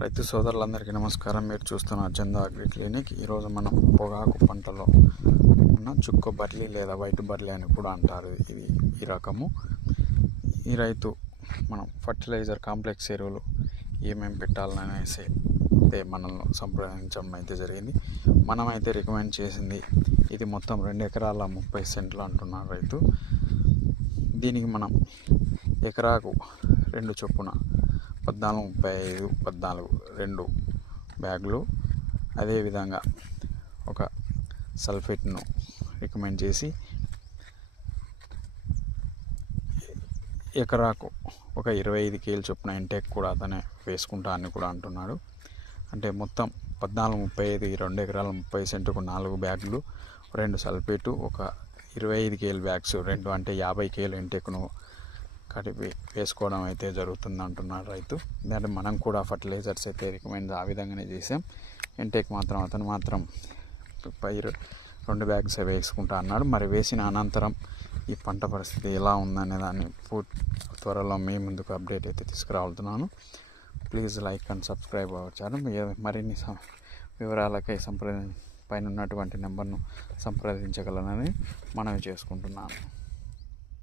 రైతు సోదరులందరికీ నమస్కారం. మీరు చూస్తున్న అజంతా అగ్రి క్లినిక్. ఈరోజు మనం పొగాకు పంటలో ఉన్న చుక్క బర్లీ లేదా వైట్ బర్లీ అని కూడా అంటారు. ఈ రకము. ఈ రైతు మనం ఫర్టిలైజర్ కాంప్లెక్స్ ఎరువులు ఏమేమి పెట్టాలనేసి అయితే మనల్ని సంప్రదించడం అయితే జరిగింది. మనమైతే రికమెండ్ చేసింది ఇది మొత్తం 2 ఎకరాల 30 సెంట్లు అంటున్నారు రైతు. దీనికి మనం ఎకరాకు 2 చొప్పున 14, 35, 14 2 బ్యాగులు, అదేవిధంగా ఒక సల్ఫేట్ను రికమెండ్ చేసి ఎకరాకు ఒక 25 kg చొప్పున ఇంటేక్ కూడా అతనే వేసుకుంటా అని కూడా అంటున్నాడు. అంటే మొత్తం 14, 35, 2 ఎకరాల 30 సెంటుకు 4 బ్యాగులు, 2 సల్ఫేటు, ఒక 25 kg బ్యాగ్స్ 2 అంటే 50 kg ఇంటేక్ను కలిపి వేసుకోవడం అయితే జరుగుతుంది అంటున్నాడు రైతు. ఎందుకంటే మనం కూడా ఫర్టిలైజర్స్ అయితే రికమెండ్ ఆ విధంగానే చేసాం. ఇంటేక్ మాత్రం అతను మాత్రం 2 బ్యాగ్స్ వేసుకుంటా అన్నాడు. మరి వేసిన అనంతరం ఈ పంట పరిస్థితి ఎలా ఉందనే దాన్ని త్వరలో మీ ముందుకు అప్డేట్ అయితే తీసుకురావుతున్నాను. Please like and subscribe our channel. మరిన్ని వివరాలకై పైన ఉన్నటువంటి నెంబర్ను సంప్రదించగలనని మనవి చేసుకుంటున్నాను.